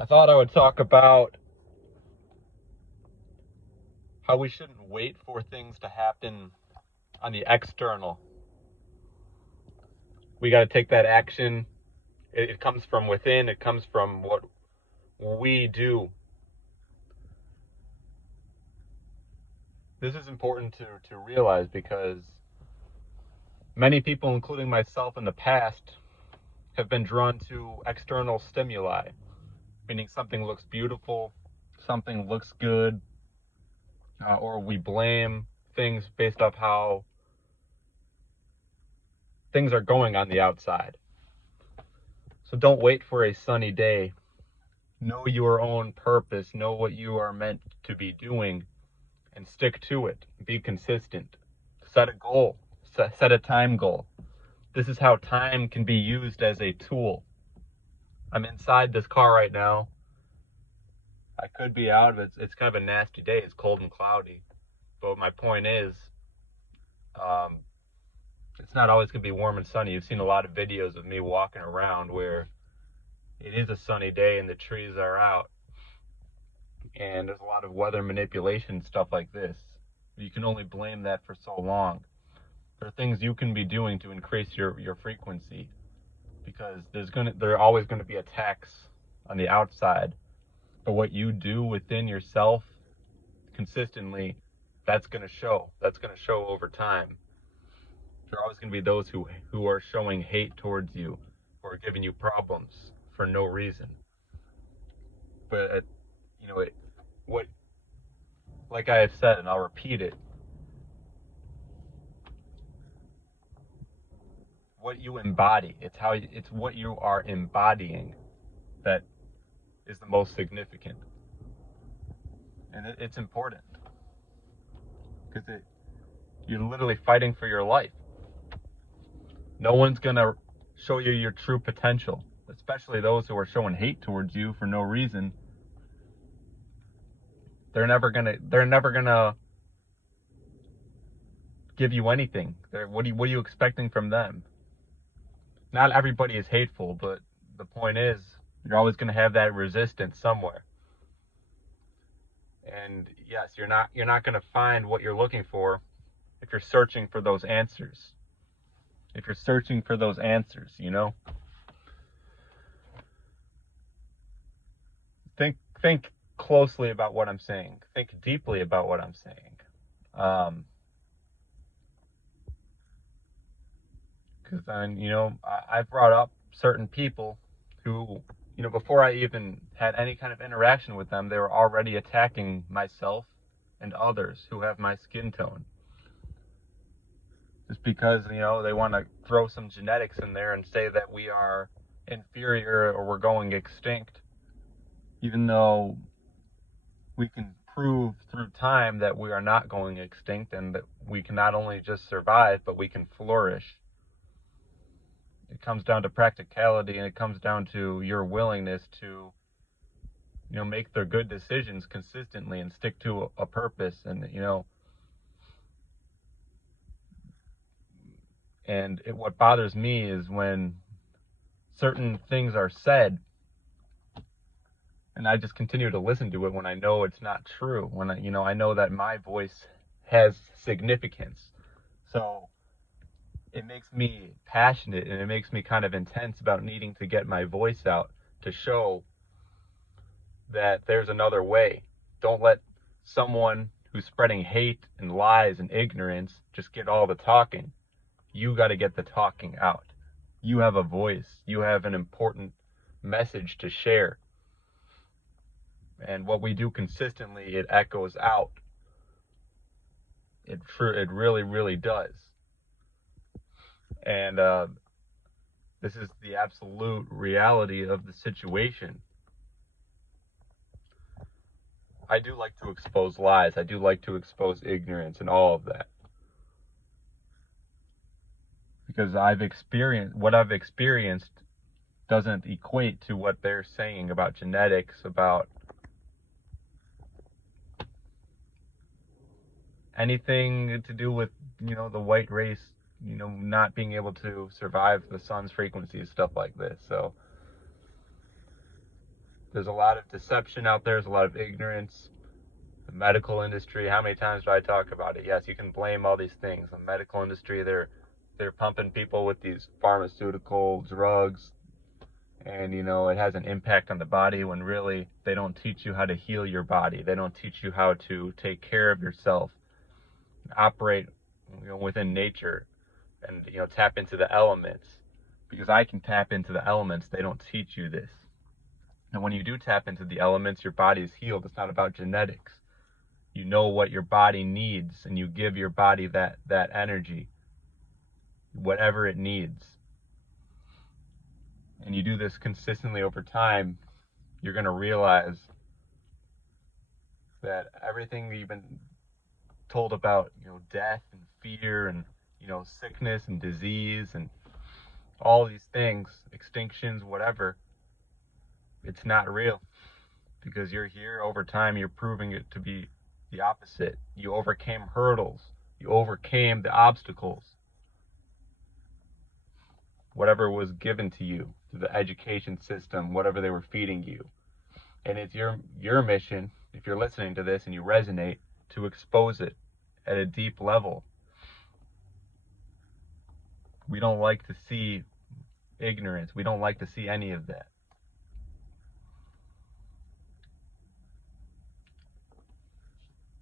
I thought I would talk about how we shouldn't wait for things to happen on the external. We got to take that action. It comes from within, it comes from what we do. This is important to realize because many people, including myself in the past, have been drawn to external stimuli, meaning something looks beautiful, something looks good, or we blame things based off how things are going on the outside. So don't wait for a sunny day. Know your own purpose, know what you are meant to be doing, and stick to it. Be consistent. Set a goal, set a time goal. This is how time can be used as a tool. I'm inside this car right now. I could be out. It's kind of a nasty day. It's cold and cloudy. But my point is, um, it's not always going to be warm and sunny. You've seen a lot of videos of me walking around where it is a sunny day and the trees are out. And there's a lot of weather manipulation stuff like this. You can only blame that for so long. There are things you can be doing to increase your frequency, because there are always going to be attacks on the outside. But what you do within yourself consistently, that's going to show. That's going to show over time. There are always going to be those who are showing hate towards you, or giving you problems for no reason. But what, like I have said, and I'll repeat it, what you embody, it's what you are embodying that is the most significant. And it's important because you're literally fighting for your life. No one's gonna show you your true potential, especially those who are showing hate towards you for no reason. They're never gonna give you anything. What are you expecting from them? Not everybody is hateful, but the point is, you're always gonna have that resistance somewhere. And yes, you're not gonna find what you're looking for if you're searching for those answers. If you're searching for those answers, think closely about what I'm saying. Think deeply about what I'm saying. Because then, I've brought up certain people who, before I even had any kind of interaction with them, they were already attacking myself and others who have my skin tone. Just because, they want to throw some genetics in there and say that we are inferior or we're going extinct, even though we can prove through time that we are not going extinct and that we can not only just survive, but we can flourish. It comes down to practicality, and it comes down to your willingness to, make the good decisions consistently and stick to a purpose. And, what bothers me is when certain things are said and I just continue to listen to it when I know it's not true, when I know that my voice has significance. So it makes me passionate, and it makes me kind of intense about needing to get my voice out to show that there's another way. Don't let someone who's spreading hate and lies and ignorance just get all the talking. You got to get the talking out. You have a voice. You have an important message to share. And what we do consistently, it echoes out. It really, really does. And this is the absolute reality of the situation. I do like to expose lies. I do like to expose ignorance and all of that. Because what I've experienced doesn't equate to what they're saying about genetics, about anything to do with, the white race, not being able to survive the sun's frequencies, stuff like this. So There's a lot of deception out there. There's a lot of ignorance. The medical industry, how many times do I talk about it? Yes, you can blame all these things. The medical industry, they're pumping people with these pharmaceutical drugs, and it has an impact on the body when really they don't teach you how to heal your body. They don't teach you how to take care of yourself, operate within nature, and tap into the elements. Because I can tap into the elements, they don't teach you this. And when you do tap into the elements, your body is healed. It's not about genetics. You know what your body needs, and you give your body that energy, whatever it needs. And you do this consistently over time, you're going to realize that everything that you've been told about, death and fear and, sickness and disease and all these things, extinctions, whatever, it's not real. Because you're here over time, you're proving it to be the opposite. You overcame hurdles. You overcame the obstacles. Whatever was given to you through the education system, whatever they were feeding you. And it's your mission, if you're listening to this and you resonate, to expose it at a deep level. We don't like to see ignorance. We don't like to see any of that.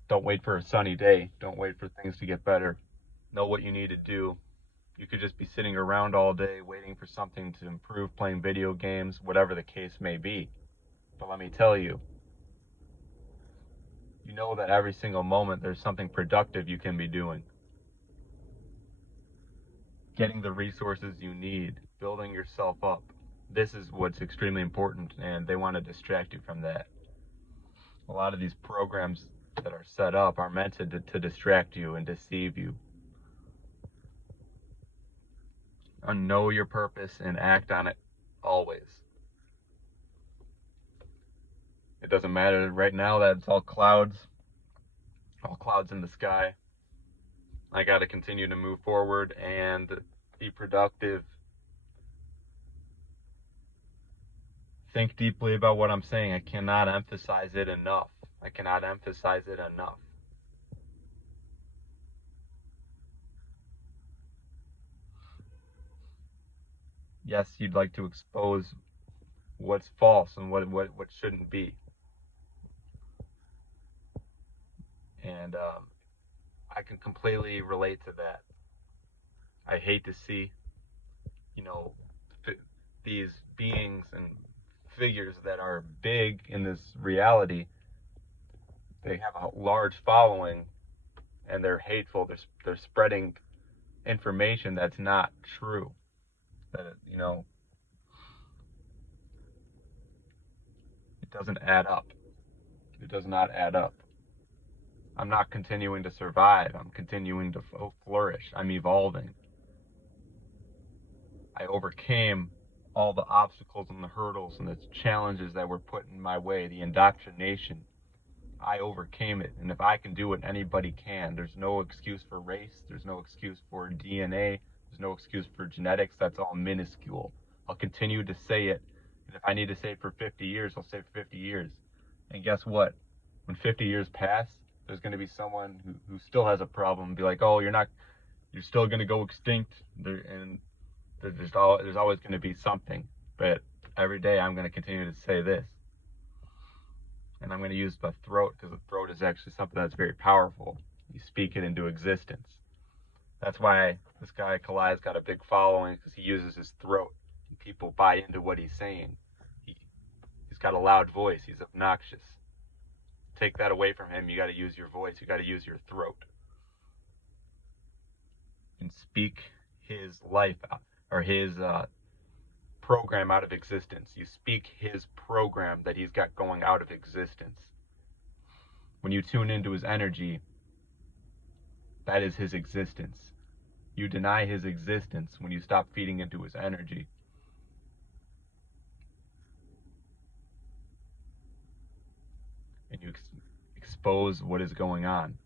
Don't wait for a sunny day. Don't wait for things to get better. Know what you need to do. You could just be sitting around all day waiting for something to improve, playing video games, whatever the case may be. But let me tell you, you know that every single moment there's something productive you can be doing. Getting the resources you need, building yourself up. This is what's extremely important, and they want to distract you from that. A lot of these programs that are set up are meant to distract you and deceive you. Know your purpose and act on it always. It doesn't matter right now that it's all clouds in the sky. I got to continue to move forward and be productive. Think deeply about what I'm saying. I cannot emphasize it enough. Yes, you'd like to expose what's false and what shouldn't be. And I can completely relate to that. I hate to see, these beings and figures that are big in this reality. They have a large following, and they're hateful. They're spreading information that's not true. That it doesn't add up. It does not add up. I'm not continuing to survive. I'm continuing to flourish. I'm evolving. I overcame all the obstacles and the hurdles and the challenges that were put in my way, the indoctrination. I overcame it. And if I can do it, anybody can. There's no excuse for race. There's no excuse for DNA. There's no excuse for genetics. That's all minuscule. I'll continue to say it. And if I need to say it for 50 years, I'll say it for 50 years. And guess what? When 50 years pass, there's going to be someone who still has a problem and be like, oh, you're still going to go extinct. And there's always going to be something. But every day I'm going to continue to say this. And I'm going to use the throat, because the throat is actually something that's very powerful. You speak it into existence. That's why this guy Kalai's got a big following, because he uses his throat. And people buy into what he's saying. He's got a loud voice. He's obnoxious. Take that away from him. You got to use your voice. You got to use your throat. And speak his life, or his program out of existence. You speak his program that he's got going out of existence. When you tune into his energy, that is his existence. You deny his existence when you stop feeding into his energy. And you expose what is going on.